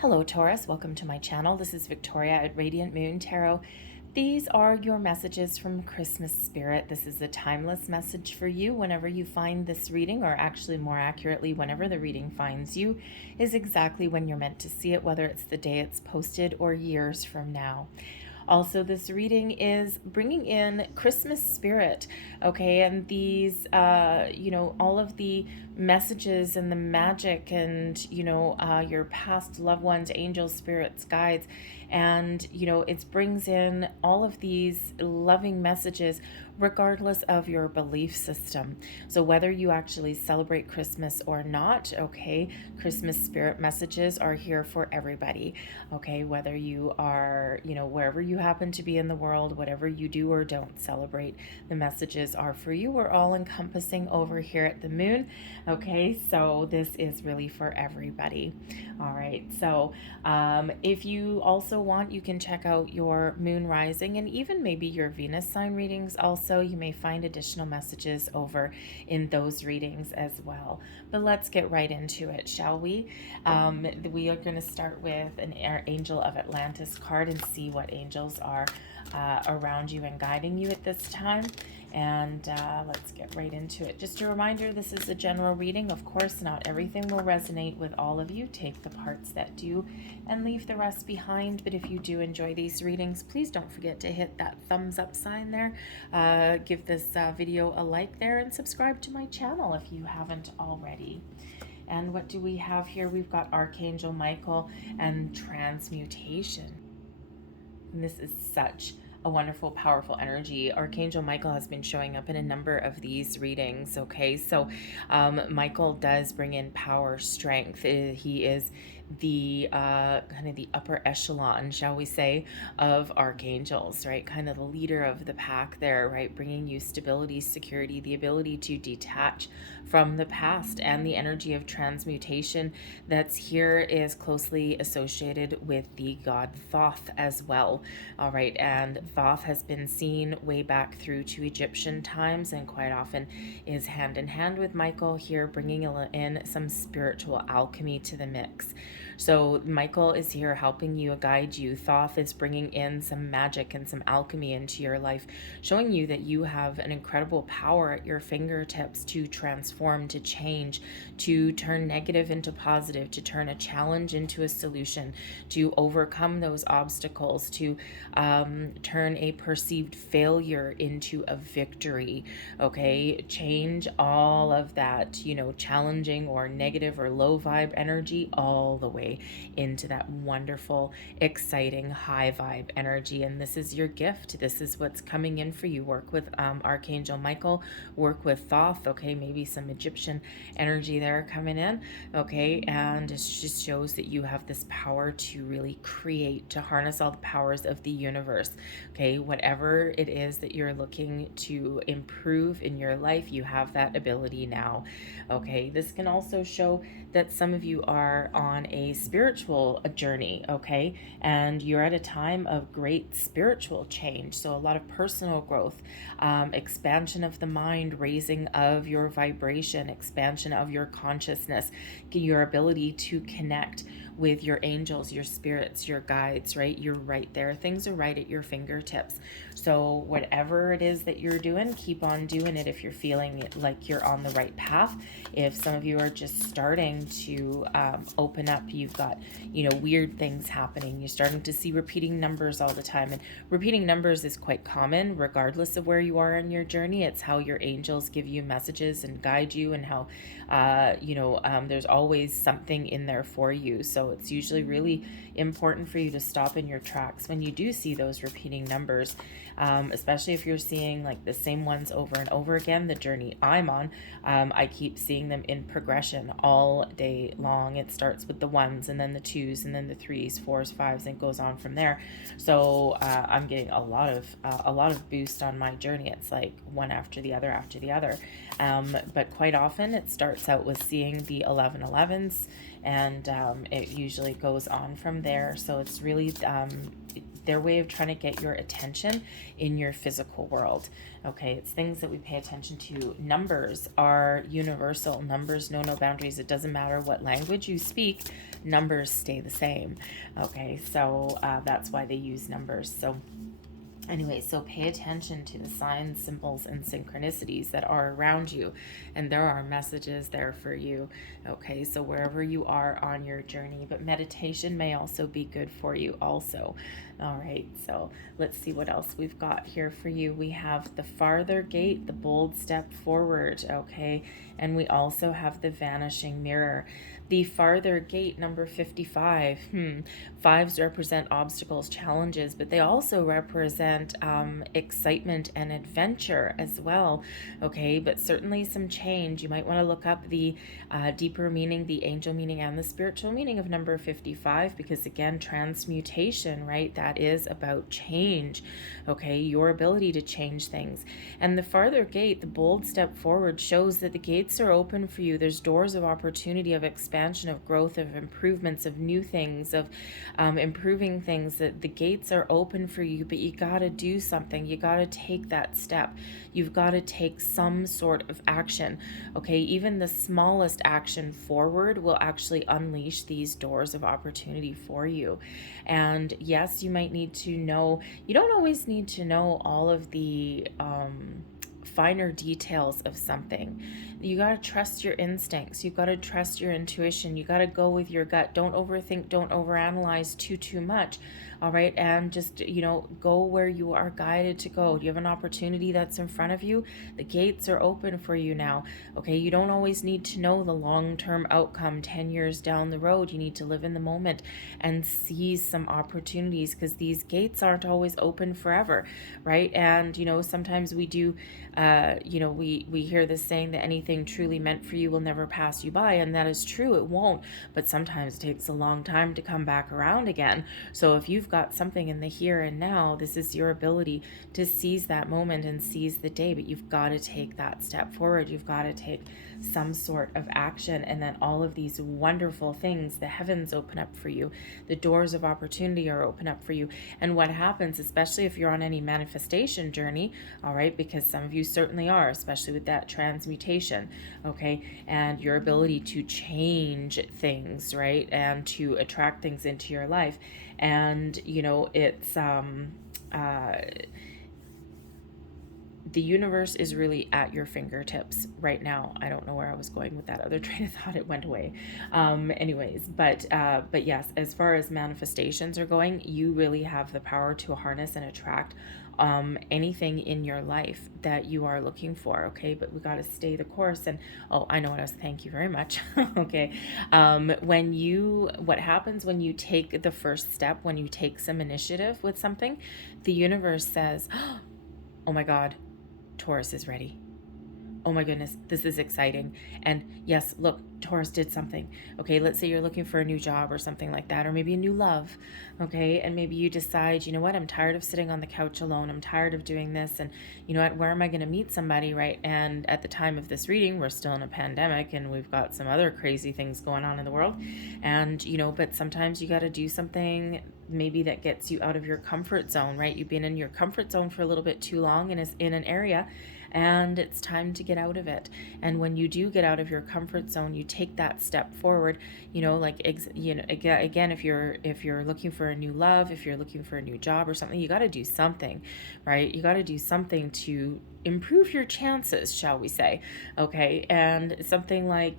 Hello Taurus, welcome to my channel. This is Victoria at Radiant Moon Tarot. These are your messages from Christmas Spirit. This is a timeless message for you whenever you find this reading, or actually more accurately, whenever the reading finds you, is exactly when you're meant to see it, whether it's the day it's posted or years from now. Also, this reading is bringing in Christmas spirit, okay? And these, all of the messages and the magic and, your past loved ones, angels, spirits, guides, and, it brings in all of these loving messages regardless of your belief system. So whether you actually celebrate Christmas or not, okay, Christmas spirit messages are here for everybody, okay? Whether you are, wherever you happen to be in the world, whatever you do or don't celebrate, the messages are for you. We're all encompassing over here at the moon, okay? So this is really for everybody. All right, so if you also want, you can check out your moon rising and even maybe your Venus sign readings also. You may find additional messages over in those readings as well. But let's get right into it, shall we? We are going to start with an Angel of Atlantis card and see what angels are around you and guiding you at this time. And let's get right into it. Just a reminder, this is a general reading. Of course, not everything will resonate with all of you. Take the parts that do and leave the rest behind. But if you do enjoy these readings, please don't forget to hit that thumbs up sign there. Give this video a like there and subscribe to my channel if you haven't already. And what do we have here? We've got Archangel Michael and transmutation. And this is such a wonderful, powerful energy. Archangel Michael has been showing up in a number of these readings, okay? So Michael does bring in power, strength. He is the kind of the upper echelon, shall we say, of archangels, right? Kind of the leader of the pack there, right? Bringing you stability, security, the ability to detach from the past, and the energy of transmutation that's here is closely associated with the god Thoth as well. All right, and Thoth has been seen way back through to Egyptian times and quite often is hand in hand with Michael here, bringing in some spiritual alchemy to the mix. So Michael is here helping you, guide you. Thoth is bringing in some magic and some alchemy into your life, showing you that you have an incredible power at your fingertips to transform, to change, to turn negative into positive, to turn a challenge into a solution, to overcome those obstacles, to turn a perceived failure into a victory, okay? Change all of that, challenging or negative or low vibe energy all the way into that wonderful, exciting, high vibe energy. And this is your gift. This is what's coming in for you. Work with Archangel Michael, work with Thoth, okay? Maybe some Egyptian energy there coming in, okay? And it just shows that you have this power to really create, to harness all the powers of the universe, okay? Whatever it is that you're looking to improve in your life, you have that ability now, okay? This can also show that some of you are on a spiritual journey, okay? And you're at a time of great spiritual change. So a lot of personal growth, expansion of the mind, raising of your vibration, expansion of your consciousness, your ability to connect with your angels, your spirits, your guides, right? You're right there. Things are right at your fingertips. So whatever it is that you're doing, keep on doing it if you're feeling like you're on the right path. If some of you are just starting to open up, you've got, weird things happening. You're starting to see repeating numbers all the time. And repeating numbers is quite common regardless of where you are in your journey. It's how your angels give you messages and guide you, and how, there's always something in there for you. So it's usually really important for you to stop in your tracks when you do see those repeating numbers, especially if you're seeing like the same ones over and over again. The journey I'm on, I keep seeing them in progression all day long. It starts with the ones, and then the twos, and then the threes, fours, fives, and it goes on from there. So I'm getting a lot of boost on my journey. It's like one after the other after the other. But quite often it starts out with seeing the 1111s, and it usually goes on from there. So it's really their way of trying to get your attention in your physical world. Okay, it's things that we pay attention to. Numbers are universal. Numbers know no boundaries. It doesn't matter what language you speak, numbers stay the same. Okay, so that's why they use numbers. So anyway, so pay attention to the signs, symbols, and synchronicities that are around you. And there are messages there for you. Okay, so wherever you are on your journey. But meditation may also be good for you also. All right, so let's see what else we've got here for you. We have the farther gate, the bold step forward. Okay, and we also have the vanishing mirror. The farther gate, number 55. Fives represent obstacles, challenges, but they also represent excitement and adventure as well. Okay, but certainly some change. You might want to look up the deeper meaning, the angel meaning, and the spiritual meaning of number 55, because again, transmutation, right? That is about change. Okay, your ability to change things. And the farther gate, the bold step forward, shows that the gates are open for you. There's doors of opportunity, of expansion, of growth, of improvements, of new things, of improving things. That the gates are open for you, but you got to do something. You got to take that step. You've got to take some sort of action. Okay, even the smallest action forward will actually unleash these doors of opportunity for you. And yes, you might need to know, you don't always need to know all of the finer details of something. You got to trust your instincts. You got to trust your intuition. You got to go with your gut. Don't overthink, don't overanalyze too much. All right, and just, go where you are guided to go. Do you have an opportunity that's in front of you? The gates are open for you now. Okay, you don't always need to know the long-term outcome 10 years down the road. You need to live in the moment and seize some opportunities, because these gates aren't always open forever, right? And sometimes we do we hear this saying that anything truly meant for you will never pass you by, and that is true, it won't. But sometimes it takes a long time to come back around again. So if you've got something in the here and now, this is your ability to seize that moment and seize the day. But you've got to take that step forward. You've got to take some sort of action, and then all of these wonderful things, the heavens open up for you, the doors of opportunity are open up for you. And what happens, especially if you're on any manifestation journey, all right, because some of you certainly are, especially with that transmutation, okay, and your ability to change things, right, and to attract things into your life. And it's the universe is really at your fingertips right now. I don't know where I was going with that other train of thought. It went away. But yes, as far as manifestations are going, you really have the power to harness and attract anything in your life that you are looking for. Okay, but we got to stay the course. And I know what I was. Thank you very much. Okay, what happens when you take the first step, when you take some initiative with something, the universe says, "Oh my God, Taurus is ready. Oh my goodness, this is exciting." And yes, look, Taurus did something. Okay, let's say you're looking for a new job or something like that, or maybe a new love. Okay, and maybe you decide, you know what, I'm tired of sitting on the couch alone. I'm tired of doing this. And you know what, where am I going to meet somebody, right? And at the time of this reading, we're still in a pandemic and we've got some other crazy things going on in the world. And, but sometimes you got to do something maybe that gets you out of your comfort zone, right? You've been in your comfort zone for a little bit too long and is in an area, and it's time to get out of it. And when you do get out of your comfort zone, you take that step forward. Again, if you're looking for a new love, if you're looking for a new job or something, you got to do something, right? You got to do something to improve your chances, shall we say? Okay, and something like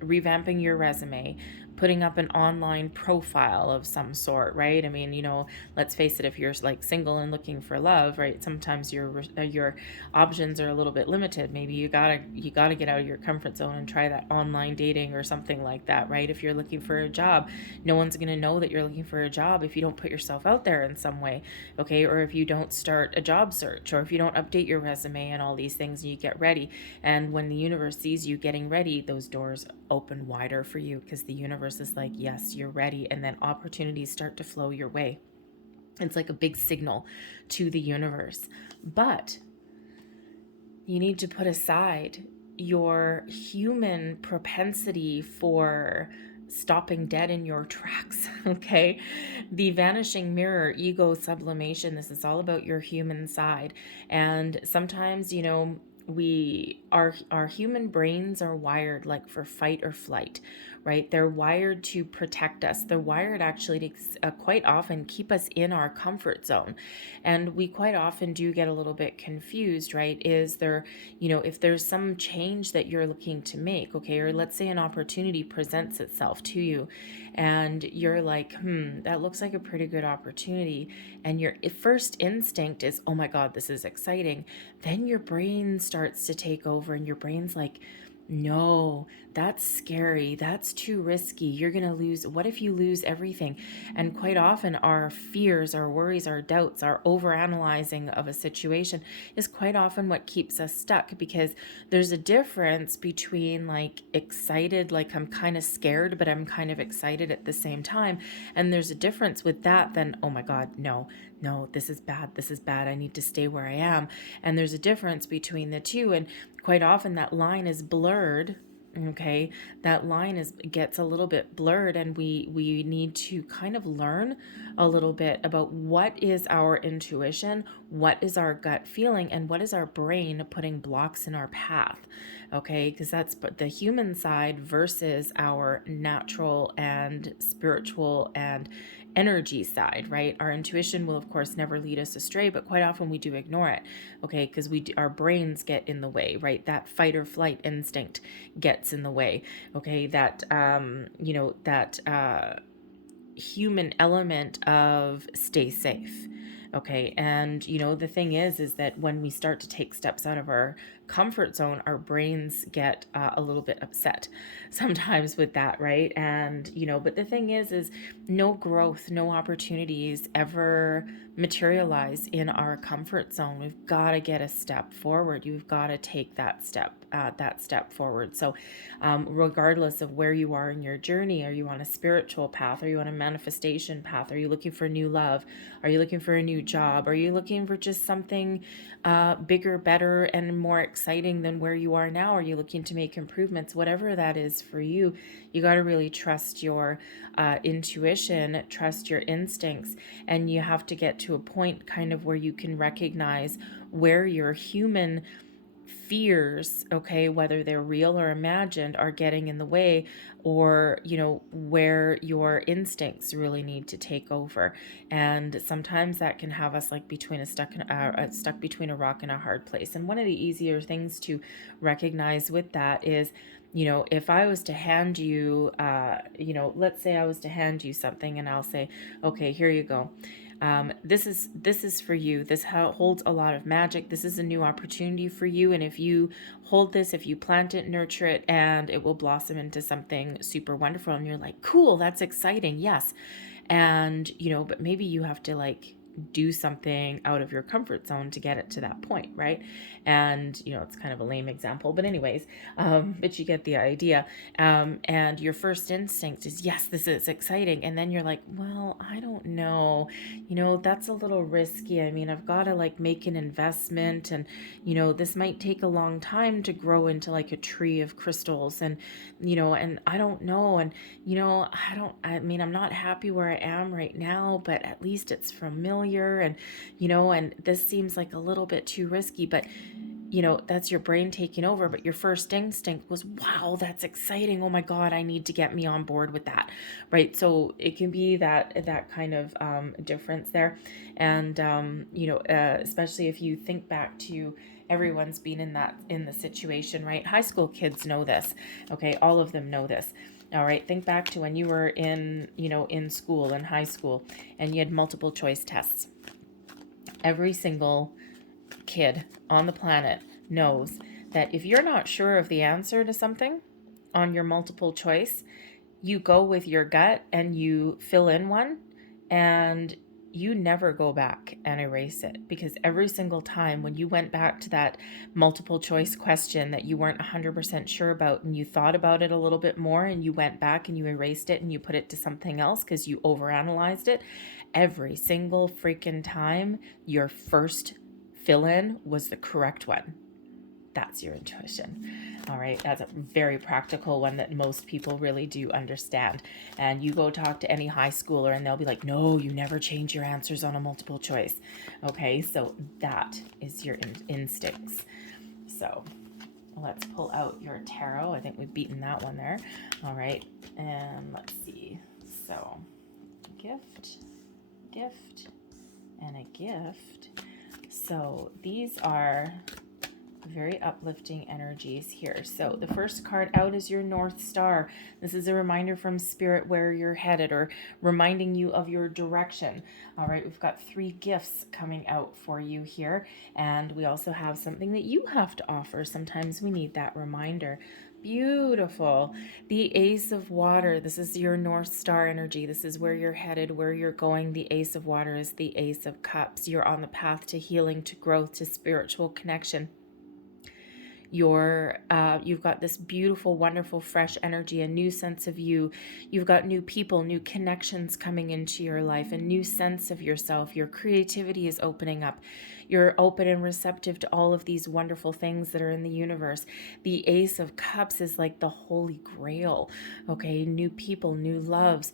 revamping your resume, putting up an online profile of some sort, right? I mean, let's face it, if you're like single and looking for love, right, sometimes your options are a little bit limited. Maybe you gotta get out of your comfort zone and try that online dating or something like that, right? If you're looking for a job, no one's gonna know that you're looking for a job if you don't put yourself out there in some way, okay? Or if you don't start a job search, or if you don't update your resume and all these things, and you get ready. And when the universe sees you getting ready, those doors open wider for you, because the universe is like, yes, you're ready. And then opportunities start to flow your way. It's like a big signal to the universe. But you need to put aside your human propensity for stopping dead in your tracks. Okay. The vanishing mirror, ego sublimation. This is all about your human side. And sometimes, our human brains are wired like for fight or flight, right? They're wired to protect us. They're wired actually to quite often keep us in our comfort zone. And we quite often do get a little bit confused, right? Is there, if there's some change that you're looking to make, okay, or let's say an opportunity presents itself to you and you're like, that looks like a pretty good opportunity. And your first instinct is, oh my God, this is exciting. Then your brain starts to take over and your brain's like, no, that's scary. That's too risky. You're going to lose. What if you lose everything? And quite often our fears, our worries, our doubts, our overanalyzing of a situation is quite often what keeps us stuck, because there's a difference between like excited, like I'm kind of scared, but I'm kind of excited at the same time. And there's a difference with that than, oh my God, no, this is bad. This is bad. I need to stay where I am. And there's a difference between the two. And quite often that line is blurred. Okay, that line gets a little bit blurred, and we need to kind of learn a little bit about what is our intuition, what is our gut feeling, and what is our brain putting blocks in our path. Okay, because that's the human side versus our natural and spiritual and energy side, right? Our intuition will of course never lead us astray, but quite often we do ignore it, okay, because our brains get in the way, right? That fight or flight instinct gets in the way, okay? That human element of stay safe. Okay. And, the thing is that when we start to take steps out of our comfort zone, our brains get a little bit upset sometimes with that. Right. And, but the thing is no growth, no opportunities ever materialize in our comfort zone. We've got to get a step forward. You've got to take that step forward. So, regardless of where you are in your journey, are you on a spiritual path? Are you on a manifestation path? Are you looking for new love? Are you looking for a new job? Are you looking for just something bigger, better, and more exciting than where you are now? Are you looking to make improvements? Whatever that is for you, you got to really trust your intuition, trust your instincts, and you have to get to a point kind of where you can recognize where your human fears, okay, whether they're real or imagined, are getting in the way, or where your instincts really need to take over. And sometimes that can have us like stuck between a rock and a hard place. And one of the easier things to recognize with that is, if I was to hand you, let's say I was to hand you something and I'll say, okay, here you go. This is for you. This holds a lot of magic. This is a new opportunity for you. And if you hold this, if you plant it, nurture it, and it will blossom into something super wonderful. And you're like, cool, that's exciting. Yes. And, but maybe you have to like do something out of your comfort zone to get it to that point, right? And it's kind of a lame example, but anyways, but you get the idea. And your first instinct is, yes, this is exciting, and then you're like, well, I don't know, that's a little risky. I mean, I've got to like make an investment, and this might take a long time to grow into like a tree of crystals, and and I don't know, and I'm not happy where I am right now, but at least it's familiar, and and this seems like a little bit too risky, but that's your brain taking over. But your first instinct was, wow, that's exciting. Oh my God, I need to get me on board with that. Right. So it can be that kind of difference there. And, especially if you think back to everyone's been in the situation, right? High school kids know this. Okay. All of them know this. All right. Think back to when you were in school, in high school, and you had multiple choice tests. Every single kid on the planet knows that if you're not sure of the answer to something on your multiple choice, you go with your gut and you fill in one, and you never go back and erase it, because every single time when you went back to that multiple choice question that you weren't 100% sure about, and you thought about it a little bit more, and you went back and you erased it and you put it to something else because you overanalyzed it, every single freaking time your first fill in was the correct one. That's your intuition. All right, that's a very practical one that most people really do understand. And you go talk to any high schooler and they'll be like, no, you never change your answers on a multiple choice. Okay, so that is your instincts. So let's pull out your tarot. I think we've beaten that one there. All right, and let's see. So gift, and a gift. So these are very uplifting energies here. So the first card out is your North Star. This is a reminder from Spirit where you're headed, or reminding you of your direction. All right, we've got 3 gifts coming out for you here, and we also have something that you have to offer. Sometimes we need that reminder. Beautiful. The Ace of Water. This is your North Star energy. This is where you're headed, where you're going. The Ace of Water is the Ace of Cups. You're on the path to healing, to growth, to spiritual connection. You've got this beautiful, wonderful, fresh energy, a new sense of you. You've got new people, new connections coming into your life, a new sense of yourself. Your creativity is opening up. You're open and receptive to all of these wonderful things that are in the universe. The Ace of Cups is like the Holy Grail. Okay, new people, new loves,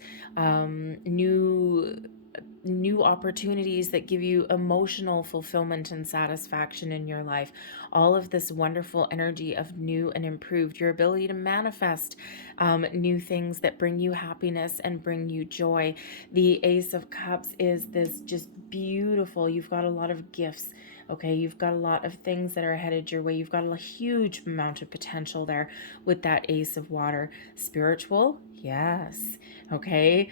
new opportunities that give you emotional fulfillment and satisfaction in your life. All of this wonderful energy of new and improved. Your ability to manifest new things that bring you happiness and bring you joy. The Ace of Cups is this just beautiful. You've got a lot of gifts. Okay, you've got a lot of things that are headed your way. You've got a huge amount of potential there with that Ace of Water. Spiritual, yes. Okay,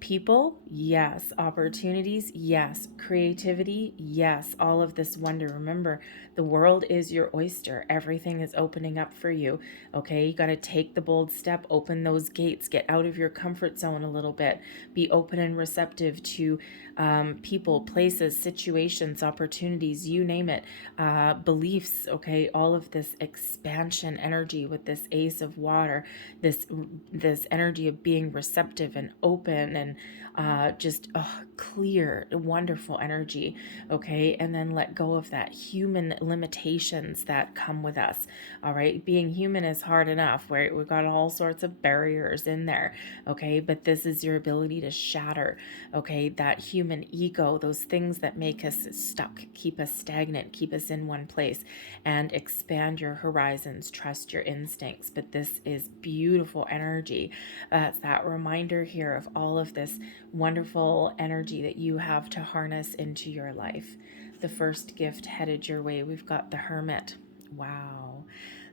people, yes. Opportunities, yes. Creativity, yes. All of this wonder. Remember, the world is your oyster. Everything is opening up for you. Okay, you got to take the bold step, open those gates, get out of your comfort zone a little bit, be open and receptive to people, places, situations, opportunities, you name it, beliefs. Okay, all of this expansion energy with this Ace of Water, this energy of being receptive and open and just clear, wonderful energy. Okay, and then let go of that human limitations that come with us. All right, being human is hard enough, where we've got all sorts of barriers in there. Okay, but this is your ability to shatter, okay, that human ego, those things that make us stuck, keep us stagnant, keep us in one place, and expand your horizons, trust your instincts. But this is beautiful energy. It's that reminder here of all of this wonderful energy that you have to harness into your life. The first gift headed your way. We've got the Hermit. Wow.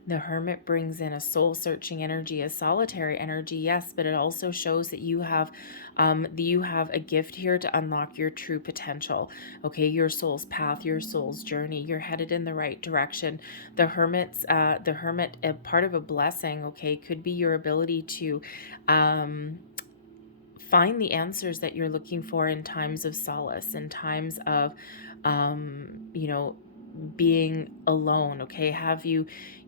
The Hermit brings in a soul-searching energy, a solitary energy, yes, but it also shows that you have a gift here to unlock your true potential. Okay, your soul's path, your soul's journey. You're headed in the right direction. The Hermit, a part of a blessing. Okay, could be your ability to find the answers that you're looking for in times of solace, in times of, being alone. Okay,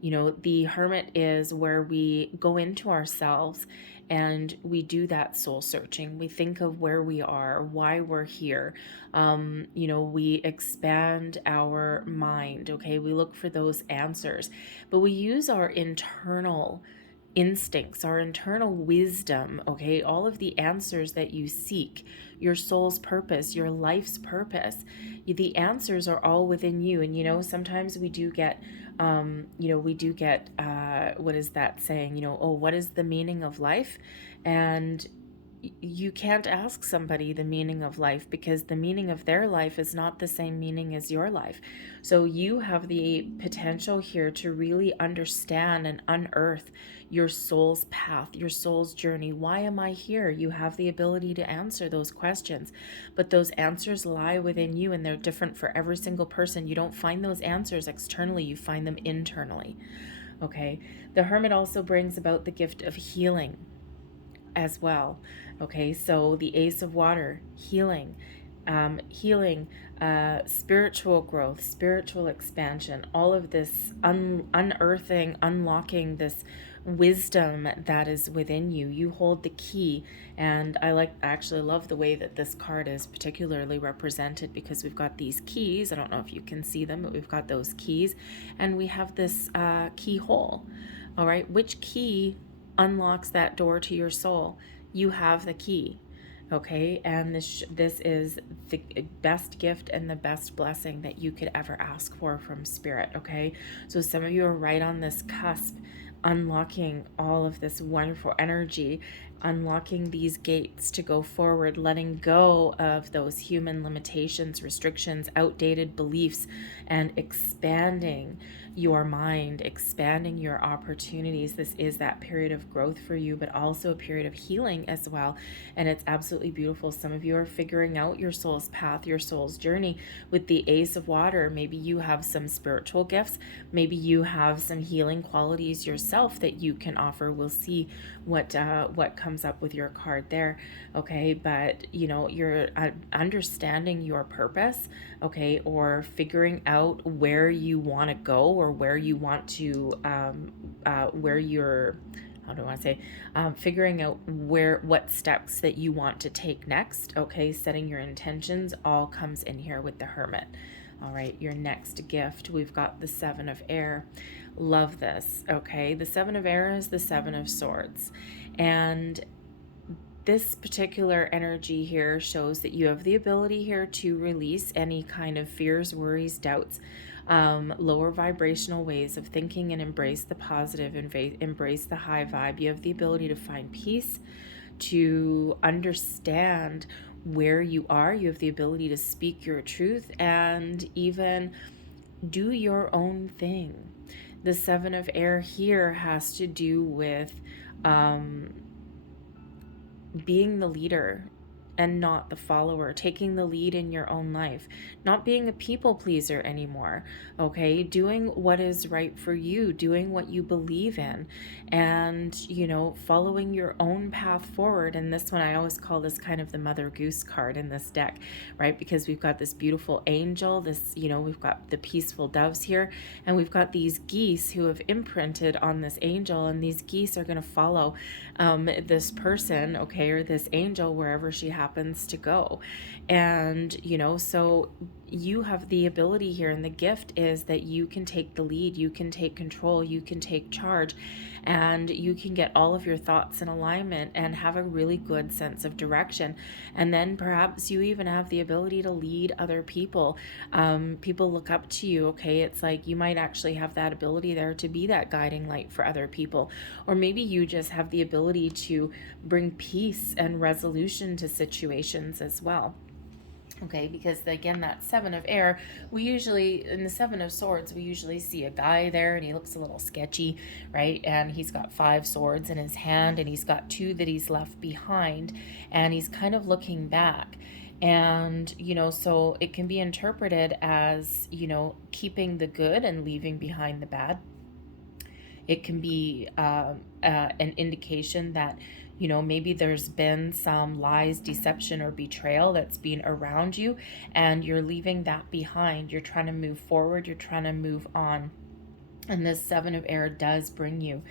the Hermit is where we go into ourselves and we do that soul searching. We think of where we are, why we're here. We expand our mind. Okay, we look for those answers, but we use our internal instincts, our internal wisdom, okay, all of the answers that you seek, your soul's purpose, your life's purpose, the answers are all within you. And sometimes we do get what is that saying, oh, what is the meaning of life? And you can't ask somebody the meaning of life, because the meaning of their life is not the same meaning as your life. So you have the potential here to really understand and unearth your soul's path, your soul's journey. Why am I here? You have the ability to answer those questions, but those answers lie within you, and they're different for every single person. You don't find those answers externally, you find them internally. Okay, the Hermit also brings about the gift of healing as well. Okay, so the Ace of Water, healing, spiritual growth, spiritual expansion, all of this unearthing, unlocking this wisdom that is within you. You hold the key. And I actually love the way that this card is particularly represented, because we've got these keys. I don't know if you can see them, but we've got those keys, and we have this keyhole. All right, which key unlocks that door to your soul? You have the key. Okay, and this is the best gift and the best blessing that you could ever ask for from Spirit. Okay, so some of you are right on this cusp, unlocking all of this wonderful energy, unlocking these gates to go forward, letting go of those human limitations, restrictions, outdated beliefs, and expanding your mind, expanding your opportunities. This is that period of growth for you, but also a period of healing as well. And it's absolutely beautiful. Some of you are figuring out your soul's path, your soul's journey with the Ace of Water. Maybe you have some spiritual gifts. Maybe you have some healing qualities yourself that you can offer. We'll see what comes up with your card there. Okay, but you know, you're understanding your purpose, okay, or figuring out where you want to go, or where you want to where you're, how do I want to say, figuring out what steps that you want to take next. Okay, setting your intentions all comes in here with the Hermit. All right, your next gift, we've got the Seven of Air. Love this. Okay, the Seven of Air is the Seven of Swords, and this particular energy here shows that you have the ability here to release any kind of fears, worries, doubts, lower vibrational ways of thinking, and embrace the positive, embrace the high vibe. You have the ability to find peace, to understand where you are. You have the ability to speak your truth and even do your own thing. The Seven of Air here has to do with being the leader and not the follower, taking the lead in your own life, not being a people pleaser anymore, okay, doing what is right for you, doing what you believe in, and, you know, following your own path forward. And this one, I always call this kind of the Mother Goose card in this deck, right? Because we've got this beautiful angel, this, you know, we've got the peaceful doves here, and we've got these geese who have imprinted on this angel, and these geese are going to follow this person, okay, or this angel wherever she happens to go. And, you know, so you have the ability here, and the gift is that you can take the lead, you can take control, you can take charge, and you can get all of your thoughts in alignment and have a really good sense of direction. And then perhaps you even have the ability to lead other people. People look up to you, okay? It's like you might actually have that ability there to be that guiding light for other people. Or maybe you just have the ability to bring peace and resolution to situations as well. Okay, because again, that Seven of Air, we usually, in the Seven of Swords, we usually see a guy there and he looks a little sketchy, right? And he's got 5 swords in his hand, and he's got 2 that he's left behind, and he's kind of looking back. And, you know, so it can be interpreted as, you know, keeping the good and leaving behind the bad. It can be an indication that, you know, maybe there's been some lies, deception, or betrayal that's been around you, and you're leaving that behind. You're trying to move forward. You're trying to move on. And this Seven of Air does bring you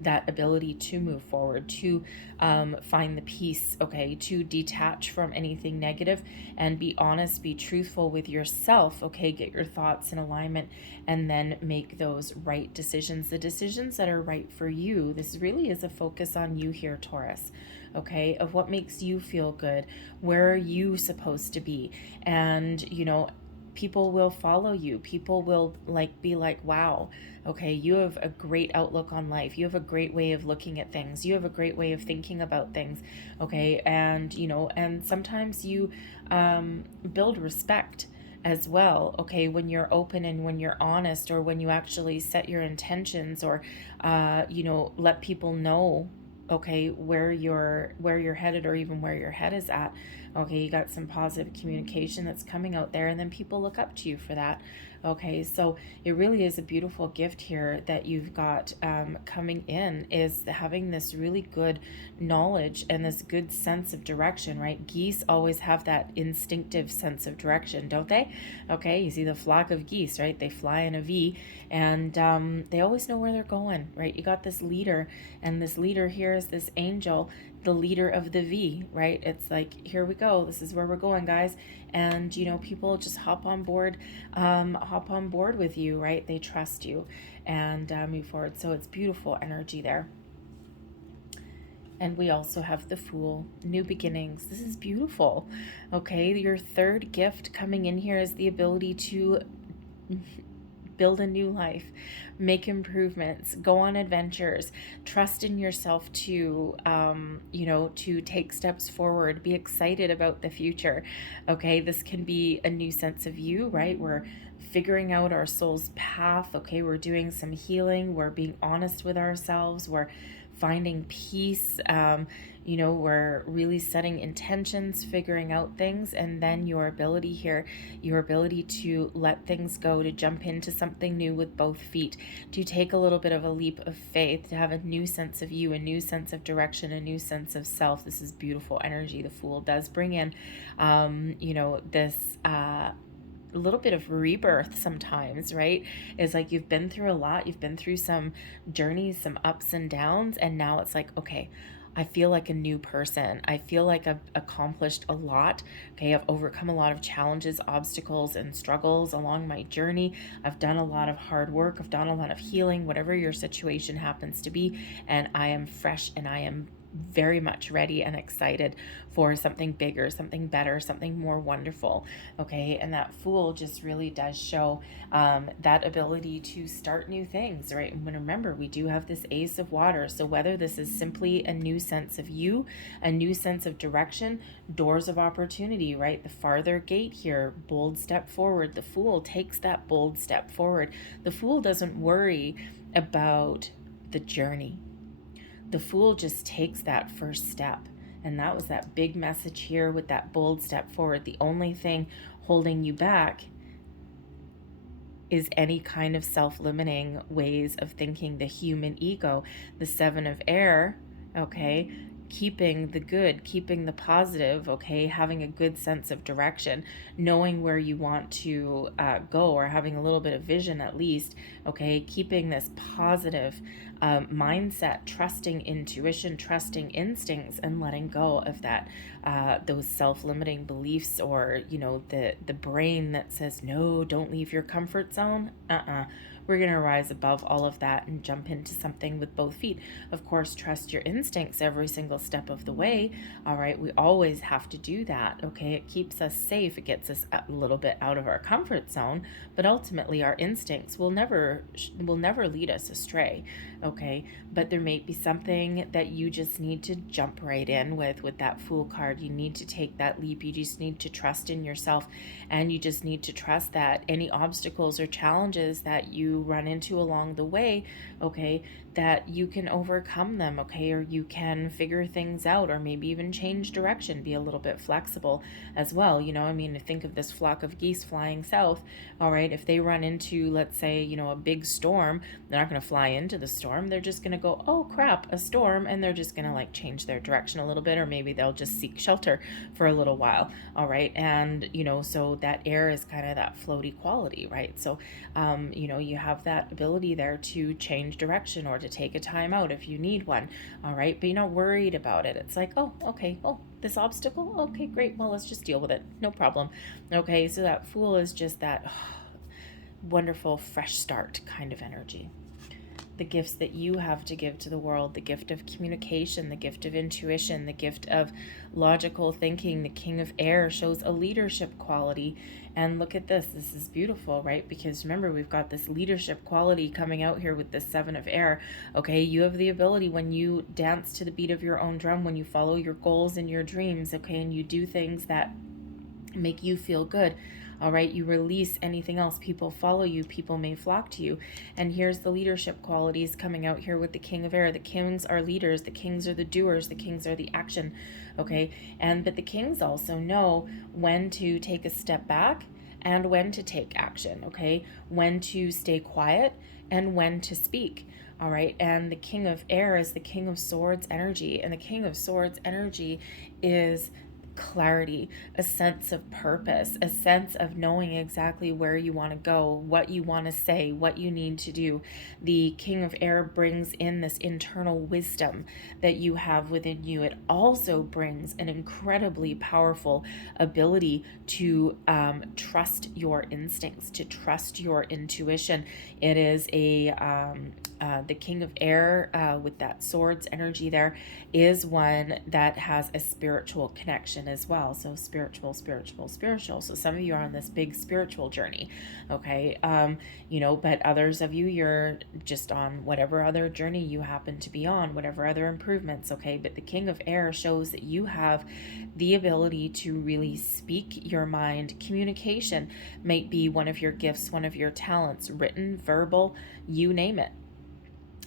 that ability to move forward, to find the peace, okay, to detach from anything negative and be honest, be truthful with yourself, okay, get your thoughts in alignment, and then make those right decisions, the decisions that are right for you. This really is a focus on you here, Taurus, okay, of what makes you feel good, where are you supposed to be, and, you know, people will follow you. People will be like, wow, okay, you have a great outlook on life. You have a great way of looking at things. You have a great way of thinking about things, okay? And, you know, and sometimes you build respect as well, okay, when you're open and when you're honest, or when you actually set your intentions, or, you know, let people know, okay, where you're headed, or even where your head is at. Okay, you got some positive communication that's coming out there, and then people look up to you for that. Okay, so it really is a beautiful gift here that you've got coming in, is having this really good knowledge and this good sense of direction, right? Geese always have that instinctive sense of direction, don't they? Okay, you see the flock of geese, right? They fly in a V, and they always know where they're going, right? You got this leader, and this leader here is this angel, the leader of the V, right? It's like, here we go, this is where we're going, guys. And you know, people just hop on board with you, right? They trust you and move forward. So it's beautiful energy there. And we also have the Fool, new beginnings. This is beautiful. Okay, your third gift coming in here is the ability to build a new life, make improvements, go on adventures, trust in yourself to, to take steps forward, be excited about the future. Okay, this can be a new sense of you, right? We're figuring out our soul's path. Okay, we're doing some healing, we're being honest with ourselves, we're finding peace. We're really setting intentions, figuring out things, and then your ability here, your ability to let things go, to jump into something new with both feet, to take a little bit of a leap of faith, to have a new sense of you, a new sense of direction, a new sense of self. This is beautiful energy. The Fool does bring in, this a little bit of rebirth sometimes, right? It's like you've been through a lot, you've been through some journeys, some ups and downs, and now it's like, okay, I feel like a new person. I feel like I've accomplished a lot. Okay, I've overcome a lot of challenges, obstacles, and struggles along my journey. I've done a lot of hard work. I've done a lot of healing, whatever your situation happens to be. And I am fresh, and I am very much ready and excited for something bigger, something better, something more wonderful. Okay, and that Fool just really does show that ability to start new things, right? And remember, we do have this Ace of Water, so whether this is simply a new sense of you, a new sense of direction, doors of opportunity, right? The farther gate here, bold step forward. The Fool takes that bold step forward. The Fool doesn't worry about the journey. The Fool just takes that first step. And that was that big message here with that bold step forward. The only thing holding you back is any kind of self-limiting ways of thinking, the human ego, the Seven of Air, okay? Keeping the good, keeping the positive, okay? Having a good sense of direction, knowing where you want to go, or having a little bit of vision at least, okay? Keeping this positive mindset, trusting intuition, trusting instincts, and letting go of that, those self-limiting beliefs, or, the brain that says, no, don't leave your comfort zone. We're going to rise above all of that and jump into something with both feet. Of course, trust your instincts every single step of the way. All right, we always have to do that. Okay, it keeps us safe. It gets us a little bit out of our comfort zone, but ultimately our instincts will never lead us astray. Okay, but there may be something that you just need to jump right in with that Fool card. You need to take that leap. You just need to trust in yourself, and you just need to trust that any obstacles or challenges that you run into along the way, okay, that you can overcome them, okay, or you can figure things out, or maybe even change direction, be a little bit flexible as well. Think of this flock of geese flying south. All right, if they run into, let's say, a big storm, they're not going to fly into the storm. They're just going to go, oh crap, a storm, and they're just going to change their direction a little bit, or maybe they'll just seek shelter for a little while. All right, and so that air is kind of that floaty quality, right? So you have that ability there to change direction, or to take a time out if you need one. All right, but you're not worried about it. It's like, oh, okay, oh, this obstacle, okay, great, well, let's just deal with it, no problem. Okay, so that Fool is just that wonderful fresh start kind of energy. The gifts that you have to give to the world, the gift of communication, the gift of intuition, the gift of logical thinking. The King of Air shows a leadership quality. And look at this. This is beautiful, right? Because remember, we've got this leadership quality coming out here with the Seven of Air. Okay, you have the ability, when you dance to the beat of your own drum, when you follow your goals and your dreams, okay, and you do things that make you feel good. All right, you release anything else. People follow you. People may flock to you. And here's the leadership qualities coming out here with the King of Air. The kings are leaders. The kings are the doers. The kings are the action. Okay, but the kings also know when to take a step back and when to take action, okay? When to stay quiet and when to speak. All right. And the King of Air is the King of Swords energy. And the King of Swords energy is clarity, a sense of purpose, a sense of knowing exactly where you want to go, what you want to say, what you need to do. The King of Air brings in this internal wisdom that you have within you. It also brings an incredibly powerful ability to trust your instincts, to trust your intuition. It is the King of Air with that swords energy there is one that has a spiritual connection as well. So spiritual. So some of you are on this big spiritual journey, okay? But others of you, you're just on whatever other journey you happen to be on, whatever other improvements, okay? But the King of Air shows that you have the ability to really speak your mind. Communication might be one of your gifts, one of your talents, written, verbal, you name it.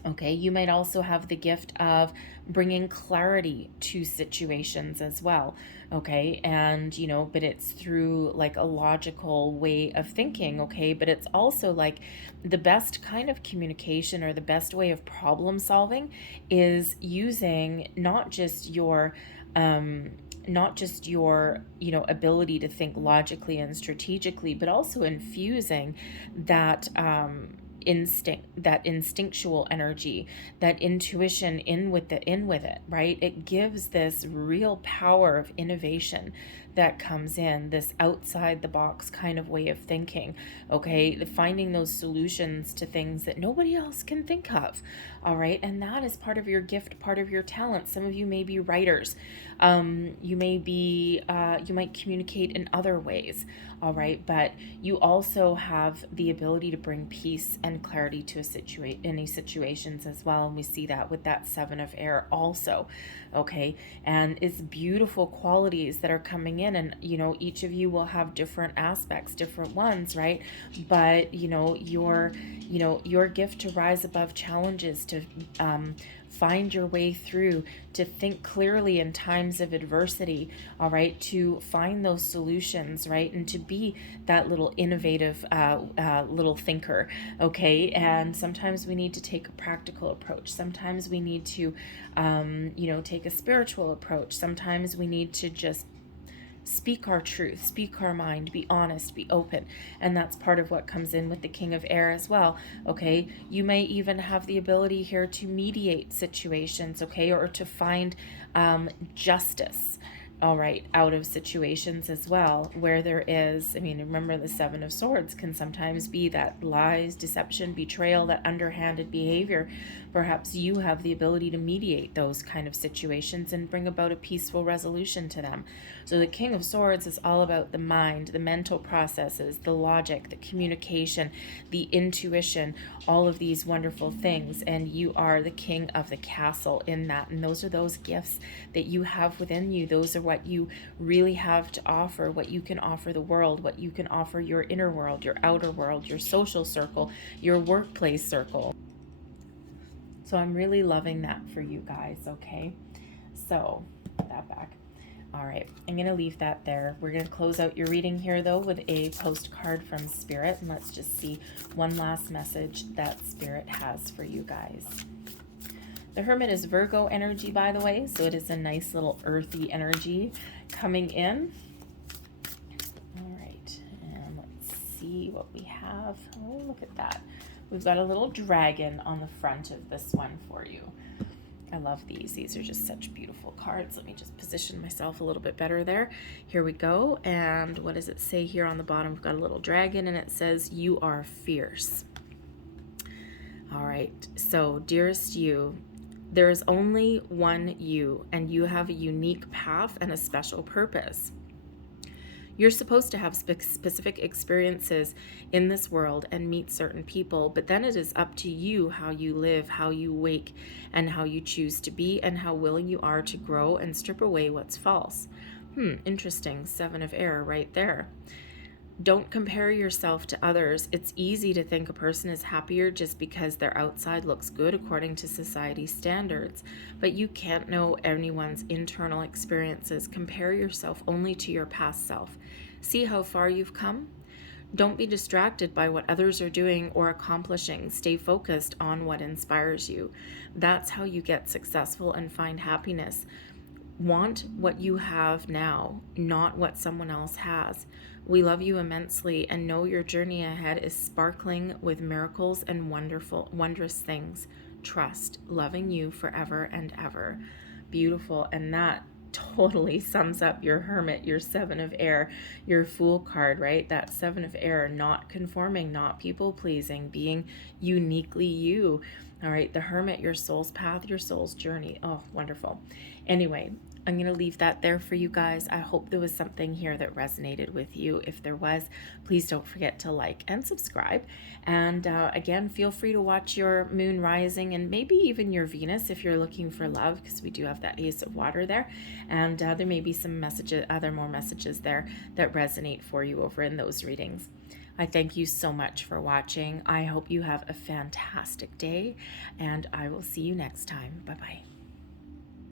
Okay, you might also have the gift of bringing clarity to situations as well. Okay, and but it's through like a logical way of thinking. Okay, but it's also like the best kind of communication or the best way of problem solving is using not just your ability to think logically and strategically, but also infusing that instinctual energy, that intuition in with it, right? It gives this real power of innovation that comes in, this outside the box kind of way of thinking, okay? Finding those solutions to things that nobody else can think of, all right? And that is part of your gift, part of your talent. Some of you may be writers. You might communicate in other ways, all right? But you also have the ability to bring peace and clarity to any situations as well. And we see that with that Seven of Air also, okay? And it's beautiful qualities that are coming in, and each of you will have different aspects, different ones, right? But your gift to rise above challenges, to find your way through, to think clearly in times of adversity, all right, to find those solutions, right, and to be that little innovative little thinker, okay? And sometimes we need to take a practical approach. Sometimes we need to, take a spiritual approach. Sometimes we need to just speak our truth, speak our mind, be honest, be open. And that's part of what comes in with the King of Air as well, okay? You may even have the ability here to mediate situations, okay, or to find justice, all right, out of situations as well, where there is, remember the Seven of Swords can sometimes be that lies, deception, betrayal, that underhanded behavior. Perhaps you have the ability to mediate those kind of situations and bring about a peaceful resolution to them. So the King of Swords is all about the mind, the mental processes, the logic, the communication, the intuition, all of these wonderful things. And you are the king of the castle in that. And those are those gifts that you have within you. Those are what you really have to offer, what you can offer the world, what you can offer your inner world, your outer world, your social circle, your workplace circle. So I'm really loving that for you guys, okay? So, put that back. All right, I'm going to leave that there. We're going to close out your reading here, though, with a postcard from Spirit. And let's just see one last message that Spirit has for you guys. The Hermit is Virgo energy, by the way, so it is a nice little earthy energy coming in. All right, and let's see what we have. Oh, look at that. We've got a little dragon on the front of this one for you. I love these. These are just such beautiful cards. Let me just position myself a little bit better there. Here we go. And what does it say here on the bottom? We've got a little dragon, and it says, "You are fierce." All right. So, dearest you, there is only one you, and you have a unique path and a special purpose. You're supposed to have specific experiences in this world and meet certain people, but then it is up to you how you live, how you wake, and how you choose to be, and how willing you are to grow and strip away what's false. Interesting. Seven of Air right there. Don't compare yourself to others. It's easy to think a person is happier just because their outside looks good according to society's standards, but you can't know anyone's internal experiences. Compare yourself only to your past self. See how far you've come? Don't be distracted by what others are doing or accomplishing. Stay focused on what inspires you. That's how you get successful and find happiness. Want what you have now, not what someone else has. We love you immensely and know your journey ahead is sparkling with miracles and wondrous things. Trust, loving you forever and ever. Beautiful. And that totally sums up your Hermit, your Seven of Air, your Fool card, right? That Seven of Air, not conforming, not people pleasing, being uniquely you. All right, the Hermit, your soul's path, your soul's journey. Oh, wonderful. Anyway, I'm going to leave that there for you guys. I hope there was something here that resonated with you. If there was, please don't forget to like and subscribe. And again, feel free to watch your moon rising and maybe even your Venus if you're looking for love, because we do have that Ace of Water there. And there may be some messages, more messages there that resonate for you over in those readings. I thank you so much for watching. I hope you have a fantastic day, and I will see you next time. Bye-bye.